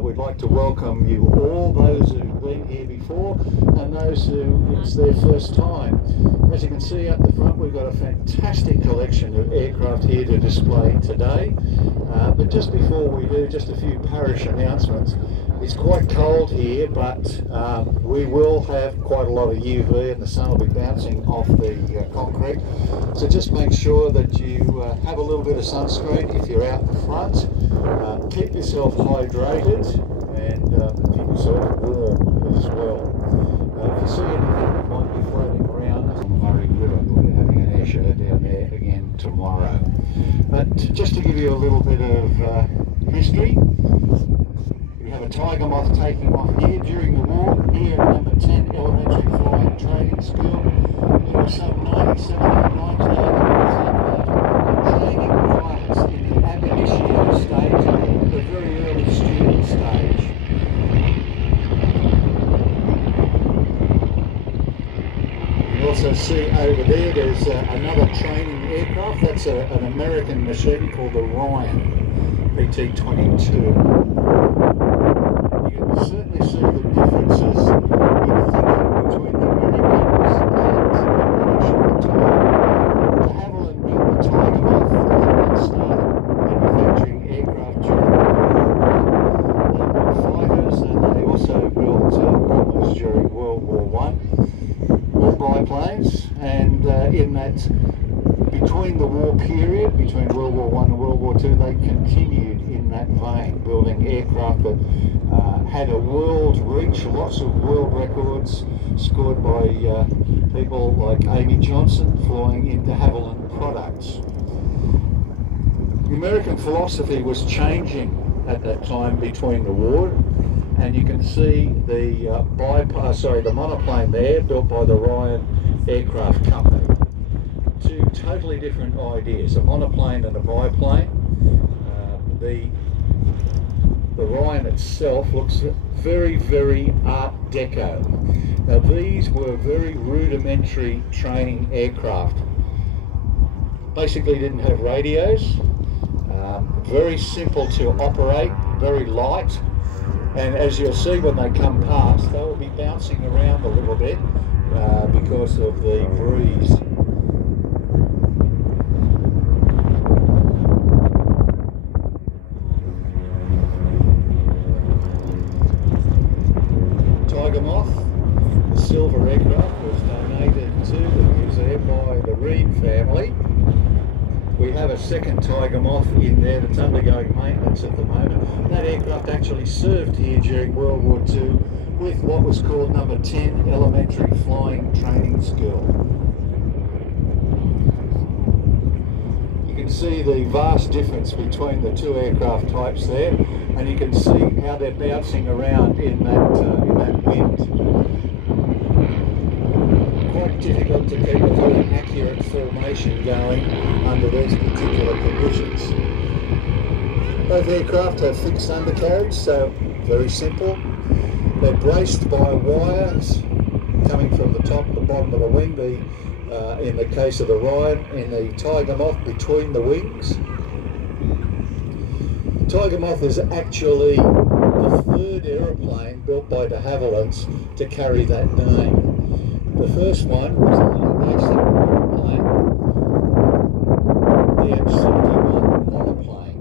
we'd like to welcome you all, those who've been here before and those who it's their first time. As you can see up the front, we've got a fantastic collection of aircraft here to display today. But just before we do, just a few parish announcements. It's quite cold here, but we will have quite a lot of UV and the sun will be bouncing off the concrete. So just make sure that you have a little bit of sunscreen if you're out the front. Keep yourself hydrated and keep yourself warm as well. If you see anything that might be floating around on the Murray River, we're having an air show down there again tomorrow. But just to give you a little bit of history, we have a tiger moth taking off here during the war, here at number 10 Elementary Flying Training School. There were some 97 and 98 training pilots in the Aviation stage, the very early student stage. You also see over there, there's another training aircraft. That's an American machine called the Ryan PT-22. You can certainly see the differences in thinking between the Americans and the British at the time. De Havilland built the Tiger Moth and started manufacturing aircraft during World War I. They built fighters and they also built bombers during World War I, all biplanes, and in that between the war period, between World War I and World War II, they continued in that vein, building aircraft that had a world reach, lots of world records scored by people like Amy Johnson flying in de Havilland products. The American philosophy was changing at that time between the war, and you can see the monoplane there built by the Ryan Aircraft Company. Two totally different ideas, a monoplane and a biplane. The Ryan itself looks very, very Art Deco. Now these were very rudimentary training aircraft. Basically didn't have radios, very simple to operate, very light, and as you'll see when they come past, they will be bouncing around a little bit because of the breeze. Tiger Moth, the silver aircraft, was donated to the museum by the Reed family. We have a second Tiger Moth in there that's undergoing maintenance at the moment. That aircraft actually served here during World War II with what was called number 10 Elementary Flying Training School. You can see the vast difference between the two aircraft types there, and you can see how they're bouncing around in that wind. Quite difficult to keep a very accurate formation going under these particular conditions. Both aircraft have fixed undercarriage, so very simple. They're braced by wires coming from the top and the bottom of the wing. In the case of the Ryan, in the Tiger Moth, between the wings. Tiger Moth is actually the third aeroplane built by de Havilland's to carry that name. The first one was a little racing aeroplane, the M71 monoplane,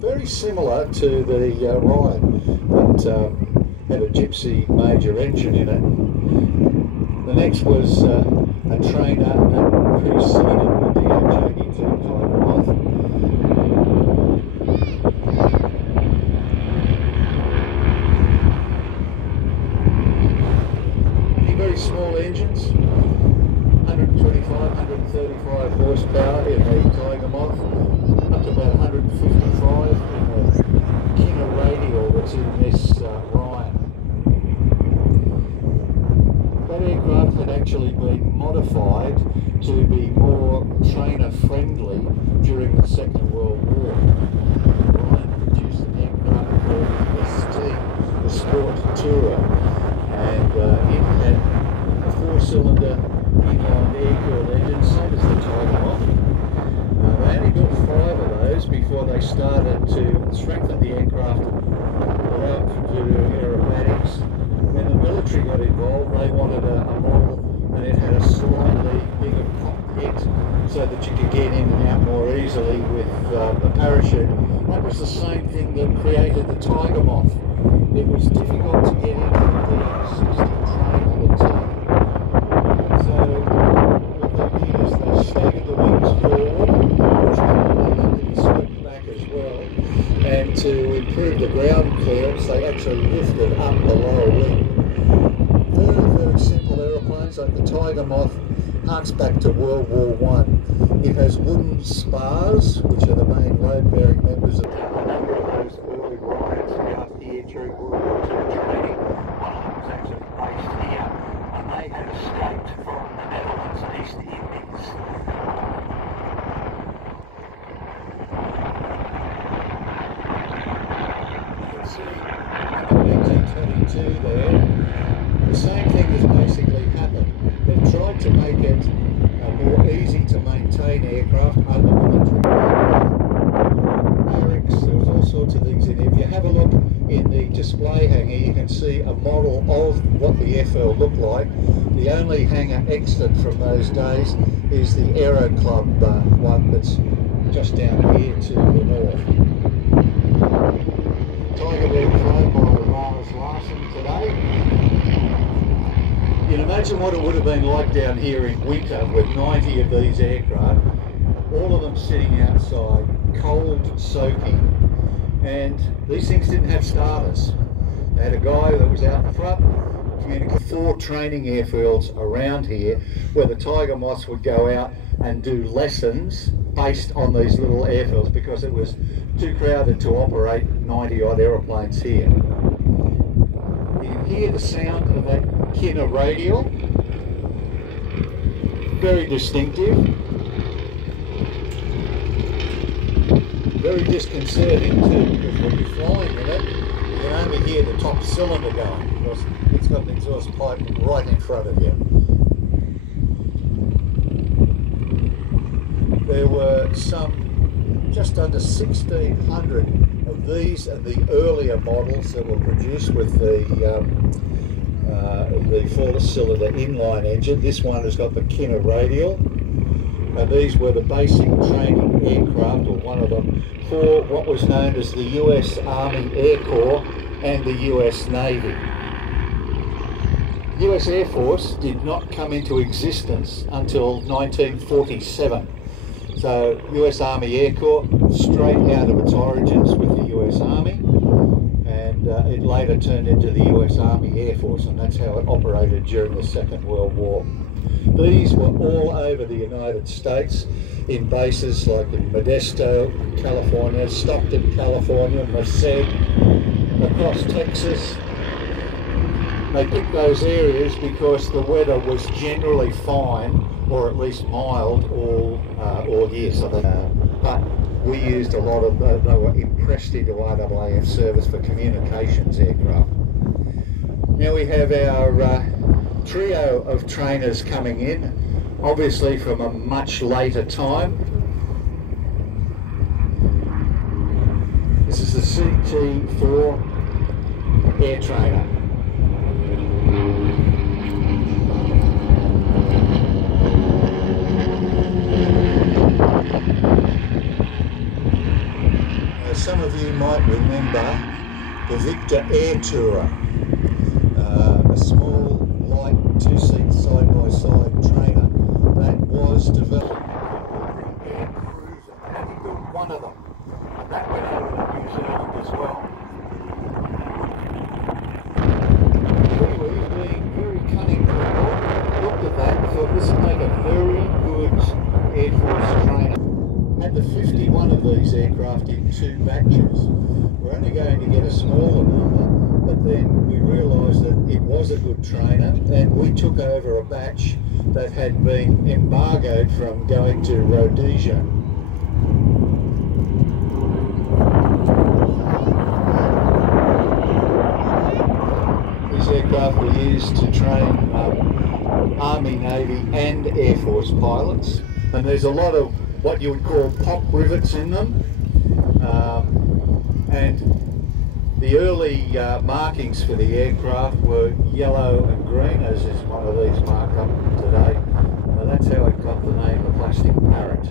very similar to the Ryan, but had a Gypsy major engine in it. The next was a trainer that preceded the DO-JD2 Tiger Moth. Very small engines, 125, 135 horsepower in the Tiger Moth, up to about 155 in the Kinger radial that's in this Ryan. That aircraft had actually been modified to be more trainer friendly during the Second World War. Ryan produced an aircraft called the ST, the Sport Tourer, and it had a four-cylinder inline air-cooled engine, same as the Tiger Moth. They only built 5 of those before they started to strengthen the aircraft and allow it to do aerobatics. When the military got involved, they wanted a model and it had a slightly bigger cockpit so that you could get in and out more easily with the parachute. That was the same thing that created the Tiger Moth. It was difficult to get into the existing train at the time. So what they did is they staggered the wings forward, which meant they had to be swept back as well. And to improve the ground clearance, they actually lifted up the lower wing. Very simple aeroplanes like the Tiger Moth harks back to World War I. It has wooden spars, which are the main load-bearing members of a number of those early Ryans out here during World War II training. One of them was actually based here, and they had escaped from the Netherlands and East Indies. You can see the BT-22 there. The same thing has basically happened. They've tried to make it a more easy to maintain aircraft under military barracks. There was all sorts of things in there. If you have a look in the display hangar, you can see a model of what the FL looked like. The only hangar extant from those days is the Aero Club one that's just down here to the north. Tiger being flown by Lars Larsen today. You can imagine what it would have been like down here in winter with 90 of these aircraft, all of them sitting outside, cold, soaking, and these things didn't have starters. They had a guy that was out the front, communicating 4 training airfields around here where the Tiger Moths would go out and do lessons based on these little airfields because it was too crowded to operate 90 odd aeroplanes here. You can hear the sound of that Kinner radial, very distinctive, very disconcerting too, because when you're flying in it, you can only hear the top cylinder going because it's got an exhaust pipe right in front of you. There were just under 1,600 of these and the earlier models that were produced with the 4-cylinder inline engine. This one has got the Kinner radial, and these were the basic training aircraft, or one of them, for what was known as the US Army Air Corps and the US Navy. The US Air Force did not come into existence until 1947. So US Army Air Corps, straight out of its origins with the US Army, and it later turned into the US Army Air Force, and that's how it operated during the Second World War. These were all over the United States in bases like in Modesto, California, Stockton, California, Merced, across Texas. They picked those areas because the weather was generally fine, or at least mild, all year. So but we used a lot of, they were impressed into RAAF service for communications aircraft. Now we have our trio of trainers coming in, obviously from a much later time. This is the CT4 air trainer. Some of you might remember the Victor Air Tourer, a small, light, 2-seat side-by-side trainer that was developed. The Air Cruiser, and he built one of them, and that went over to New Zealand as well. Anyway, being very cunning people, looked at that and thought this would make a very good Air Force trainer. Had the 51 of these aircraft in 2 batches. We're only going to get a smaller number, but then we realised that it was a good trainer, and we took over a batch that had been embargoed from going to Rhodesia. These aircraft were used to train Army, Navy and Air Force pilots, and there's a lot of what you would call pop rivets in them. And the early markings for the aircraft were yellow and green, as is one of these marked up today. That's how it got the name the Plastic Parrot.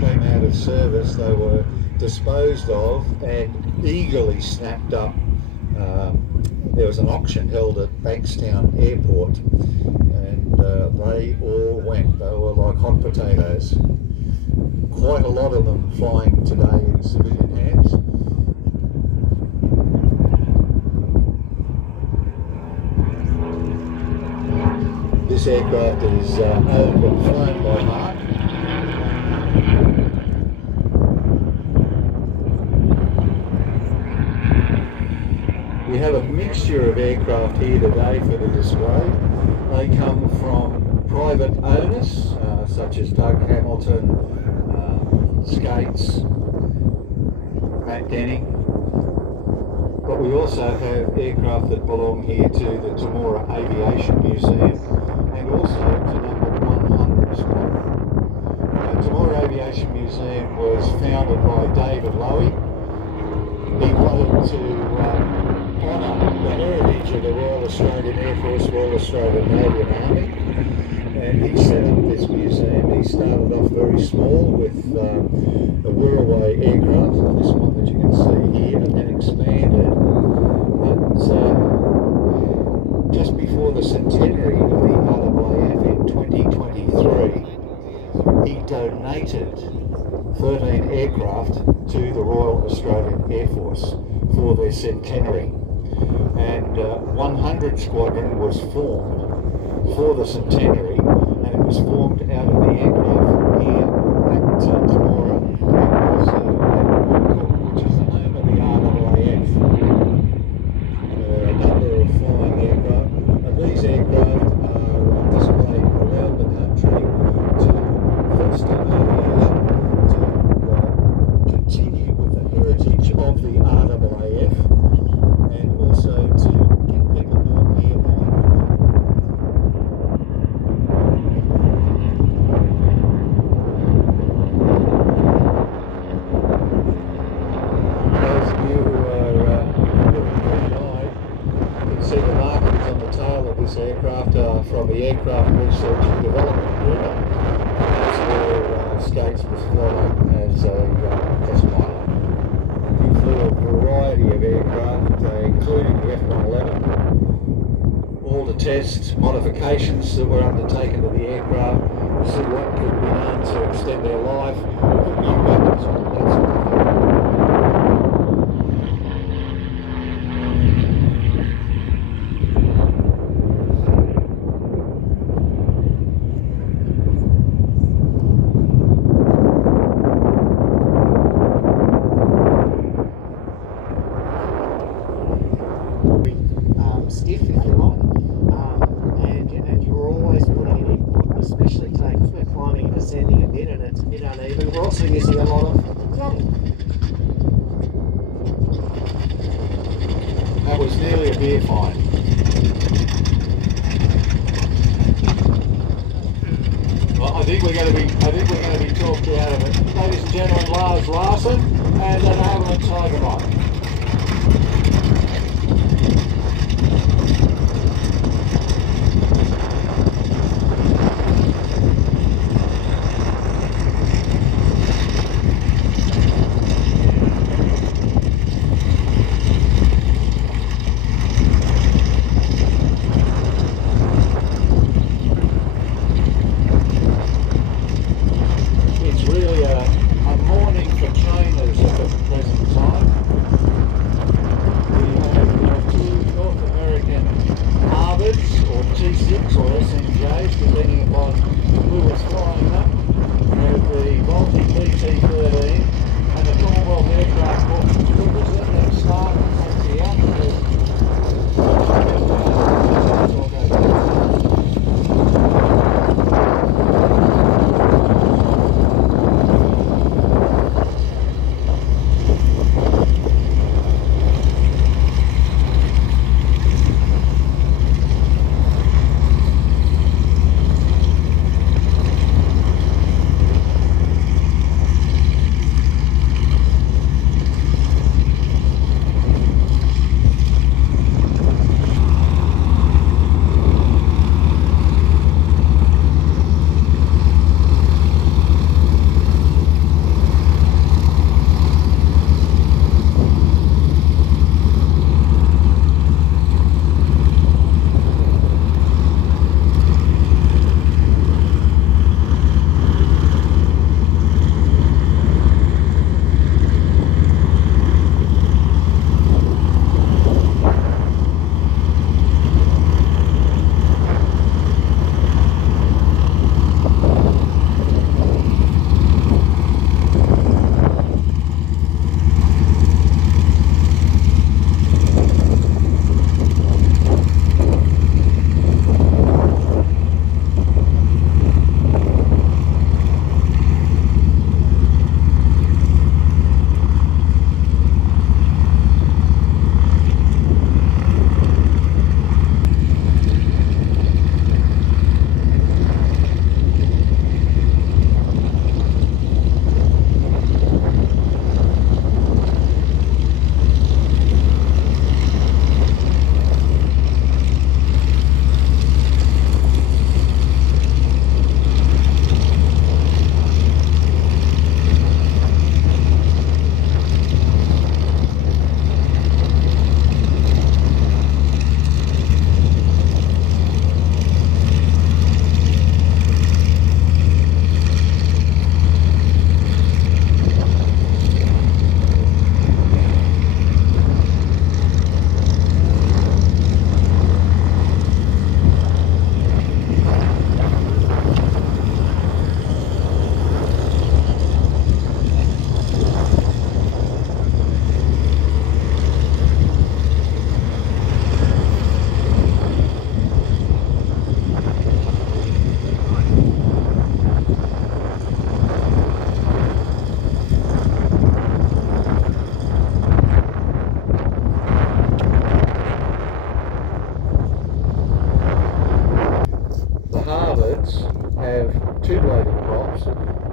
Came out of service, they were disposed of and eagerly snapped up. There was an auction held at Bankstown Airport, and they all went. They were like hot potatoes. Quite a lot of them flying today in civilian hands. This aircraft is owned and flown by Mark. We have a mixture of aircraft here today for the display. They come from private owners such as Doug Hamilton, Skates, Matt Denning, but we also have aircraft that belong here to the Temora Aviation Museum and also to number 100 Squadron. The Temora Aviation Museum was founded by David Lowy. He wanted to honour the heritage of the Royal Australian Air Force, Royal Australian Navy and Army, and he set up this museum. He started off very small with a Wirraway aircraft, this one that you can see here, and then expanded. But just before the centenary of the RAAF in 2023, he donated 13 aircraft to the Royal Australian Air Force for their centenary. And 100 Squadron was formed for the centenary, and it was formed out of the aircraft here at Temora, and also at Woodcook, which is the home of the RAAF. There are a number of flying aircraft, and these aircraft are displayed around the country to foster aviation, to continue with the heritage of the RAAF, and also to get people more nearby. Those of you who are looking green-eyed, you can see the markings on the tail of this aircraft are from the Aircraft Research and Development Unit. That's where Skates was flown as a test pilot. He flew a variety of aircraft, including the F-111, all the tests, modifications that were undertaken to the aircraft to see what could be done to extend their life, put new weapons on it, that sort of thing. Stiff, if you like, and you're always putting an input, especially today because we're climbing and ascending a bit and it's a bit uneven. We're also using a lot of throttle. That was nearly a beer fight. Well, I think we're going to be talked out of it. Ladies and gentlemen, Lars Larson and an Avalon Tiger Mike.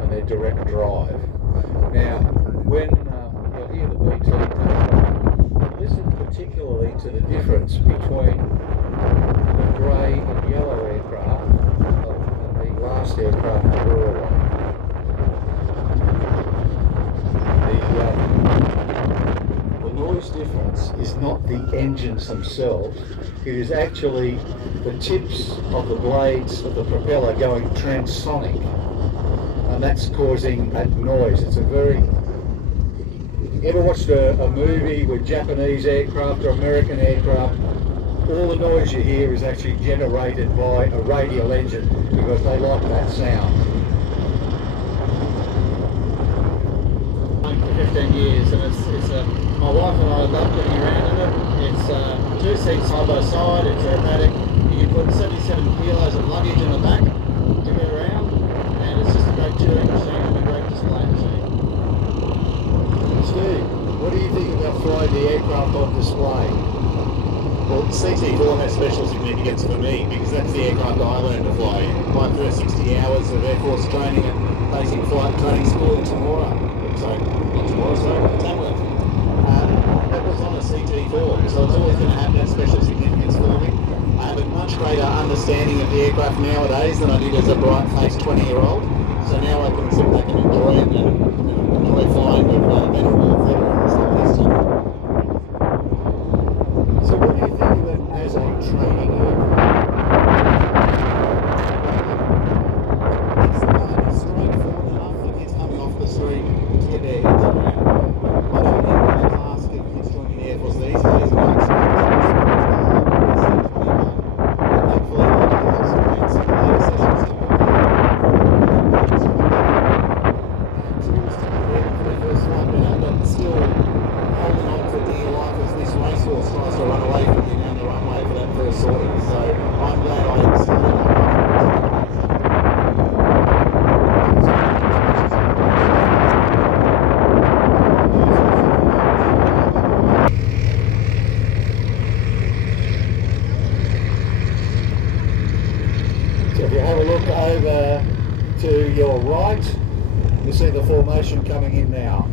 and they're direct drive. Now, when you'll hear the BT, listen particularly to the difference between the grey and yellow aircraft and the last aircraft that were away. The noise difference is not the engines themselves, it is actually the tips of the blades of the propeller going transonic, and that's causing that noise. It's a very... You ever watched a movie with Japanese aircraft or American aircraft? All the noise you hear is actually generated by a radial engine because they like that sound. For 15 years, and it's my wife and I love getting around in it. It's 2 seats side by side, it's aerobatic. You can put 77 kilos of luggage in the back to get around, and it's just a great touring machine and a great display machine. Steve, what do you think about flying the aircraft on display? Well, CT4 has special significance for me because that's the aircraft I learned to fly in. My first 60 hours of Air Force training at Basic Flight Training School in Temora. Sorry, not Temora, sorry, Tamworth. That was on a CT4, so it's always going to have that special significance for me. I have a much greater understanding of the aircraft nowadays than I did as a bright-faced 20-year-old. So now I can sit back and enjoy it and enjoy flying with better veterans like this. So what do you think of it as a training aircraft? It's straightforward enough for kids coming off the street to get their heads around. I don't think there's a class of kids joining the Air Force these days and thankfully I do have some great simulator sessions to book in. First flight down, but still holding on for dear life as this racehorse tries to run away from you down the runway for that first sortie. So I'm glad I started up. So if you have a look over to your right, you see the formation coming in now.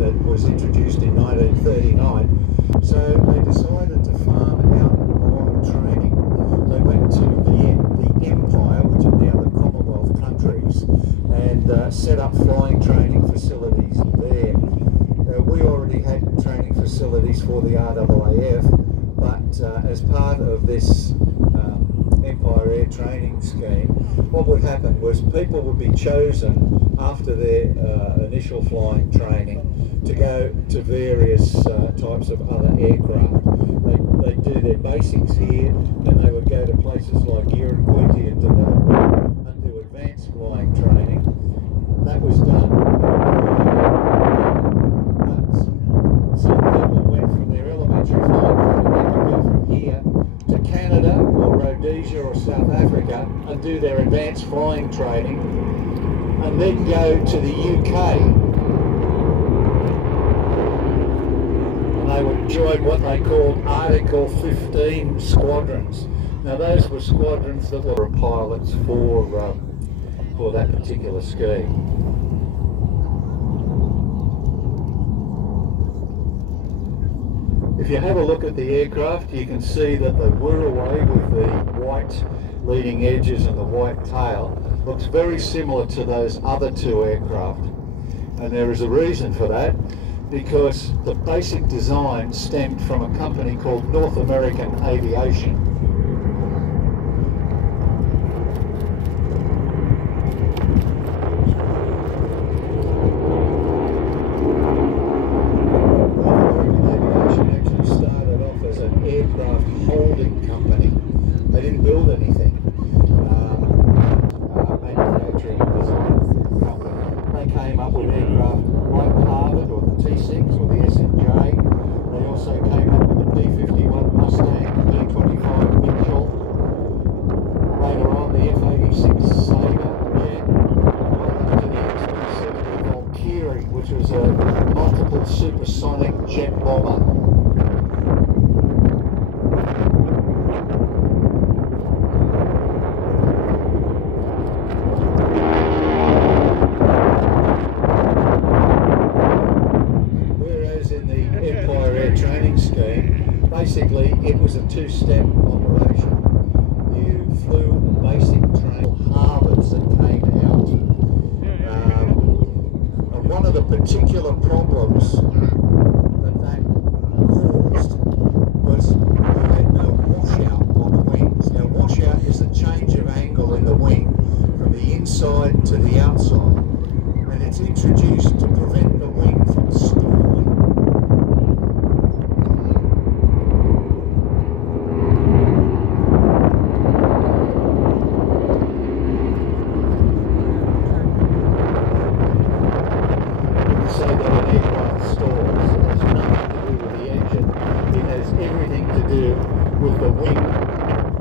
That was introduced in 1939. So they decided to farm out a lot of training. They went to the Empire, which are now the Commonwealth countries, and set up flying training facilities there. We already had training facilities for the RAAF, but as part of this Empire Air Training Scheme, what would happen was people would be chosen after their initial flying training to go to various types of other aircraft. They'd do their basics here, and they would go to places like Urumqi and Temora and do advanced flying training. That was done. But some people went from their elementary flying training, they could go from here to Canada or Rhodesia or South Africa and do their advanced flying training, and then go to the UK. They would join what they called Article 15 squadrons. Now those were squadrons that were pilots for that particular scheme. If you have a look at the aircraft, you can see that the Wirraway with the white leading edges and the white tail looks very similar to those other two aircraft. And there is a reason for that, because the basic design stemmed from a company called North American Aviation. North American Aviation actually started off as an aircraft holding company. They didn't build any anything. Manufacturing and design company. They came up with aircraft like the Harvard or the T6 or the SNJ. They also came up with the P-51 Mustang, the B-25 Mitchell. Later on, the F-86 Sabre jet. To the XB-70 Valkyrie, which was a multiple supersonic jet bomber. Basically, it was a two-step operation. You flew basic train Harvards that came out. And one of the particular problems that caused was you had no washout on the wings. Now, washout is a change of angle in the wing from the inside to the outside. And it's introduced to prevent the wing from stalling. Say that an aircraft stalls, it has nothing to do with the engine. It has everything to do with the wing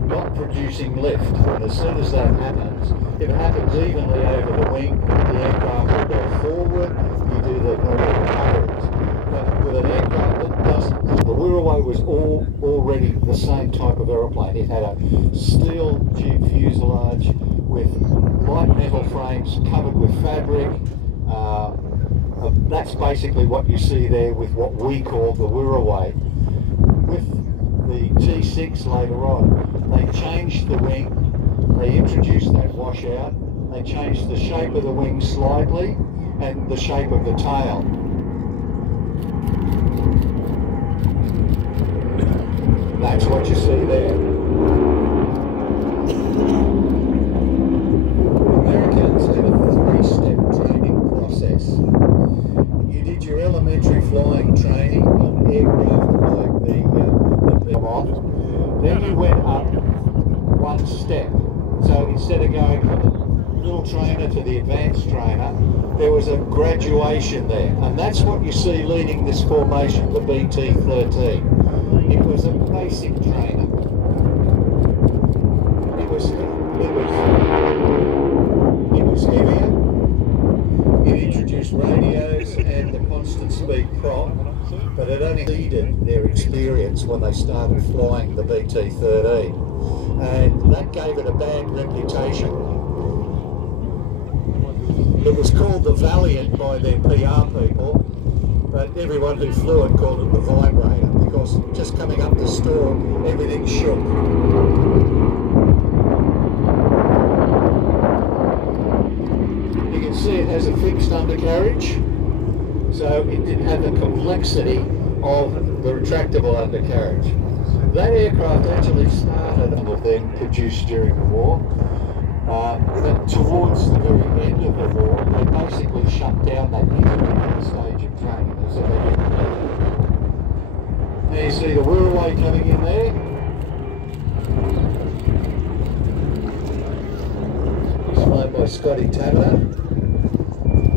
not producing lift. And as soon as that happens, if it happens evenly over the wing, the aircraft will go forward, you do the normal recoveries. But with an aircraft that doesn't, the Wirraway was already the same type of aeroplane. It had a steel tube fuselage with light metal frames covered with fabric. That's basically what you see there with what we call the Wirraway. With the T6 later on, they changed the wing, they introduced that washout, they changed the shape of the wing slightly and the shape of the tail. That's what you see there. Americans had a three-step training process. You did your elementary flying training on aircraft like the Temora. Then you went up one step. So instead of going from the little trainer to the advanced trainer, there was a graduation there. And that's what you see leading this formation, the BT-13. It was a basic trainer. It was heavier. It introduced radios and the constant speed prop, but it only needed their experience when they started flying the BT-13, and that gave it a bad reputation. It was called the Valiant by their PR people, but everyone who flew it called it the Vibrator, because just coming up the storm, everything shook. See, it has a fixed undercarriage, so it didn't have the complexity of the retractable undercarriage. That aircraft actually started of them produced during the war, but towards the very end of the war, they basically shut down that intermediate stage of training. So they didn't need it. Now you see the Wirraway coming in there. It's flown by Scotty Temora.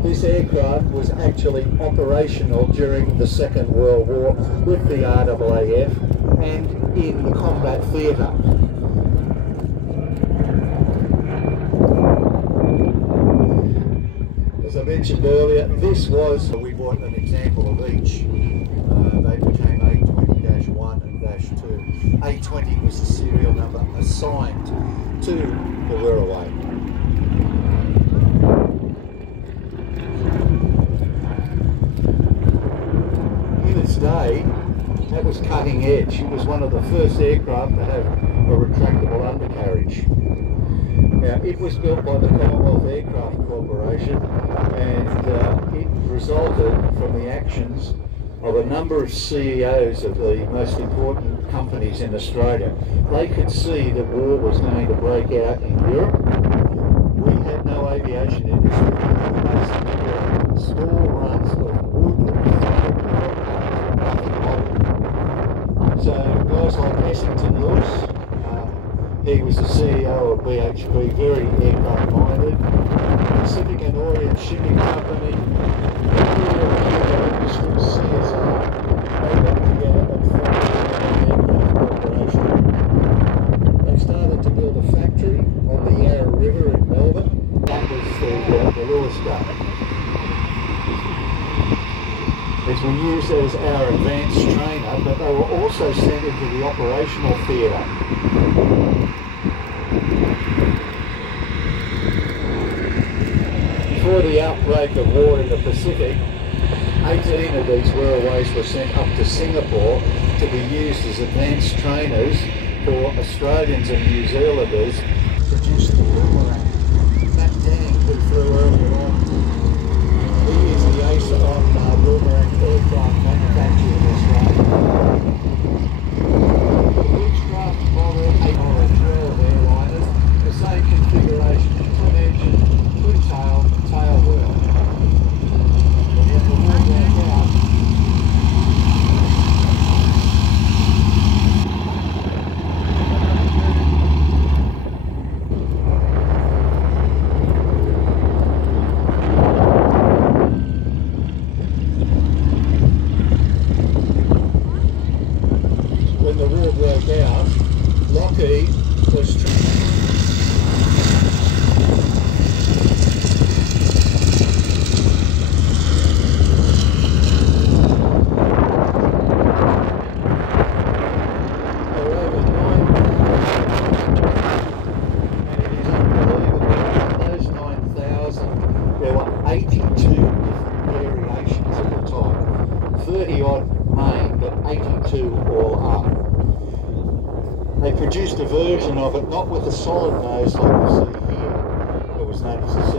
This aircraft was actually operational during the Second World War with the RAAF and in the combat theatre. As I mentioned earlier, this was, we bought an example of each. They became A20-1 and -2. A20 was the serial number assigned to the Wirraway. Day, that was cutting edge. It was one of the first aircraft to have a retractable undercarriage. Now, it was built by the Commonwealth Aircraft Corporation, and it resulted from the actions of a number of CEOs of the most important companies in Australia. They could see that war was going to break out in Europe. We had no aviation industry. Basically, small runs of wood and fabric. So guys like Essington Lewis, He was the CEO of BHP, very aircraft minded. Pacific and Orient Shipping Company, industry, CSR, they got together and formed an aircraft corporation. They started to build a factory on the Yarra River in Melbourne. That was the Lewis Gun. These were used as our advanced trainer, but they were also sent into the operational theatre. Before the outbreak of war in the Pacific, 18 of these Wirraways were sent up to Singapore to be used as advanced trainers for Australians and New Zealanders. Produced the boomerang. That Dan who flew earlier on, he is the ace on boomerang aircraft manufacturing in Australia. The Beechcraft model 8 or 12 airliners, the same configuration, twin engine, twin tail, tail wheel. But when the war broke out, Lockheed was those 9,000, there were 82 different variations at the time. 30 odd main, but 82 all up. They produced a version of it, not with a solid nose like you see here. It was known as the C4.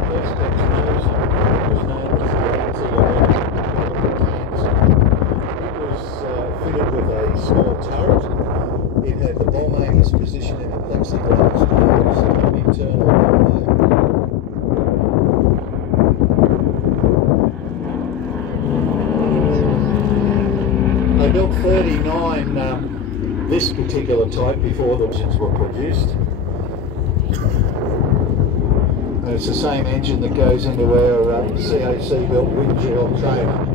The first version was known as the AT-11 Cancer. It was fitted with a small turret. It had the bomb aimer's position in a plexiglass nose and an internal bomb aim. They built 39 this particular type before the engines were produced. And it's the same engine that goes into our CAC built wind gel trailer.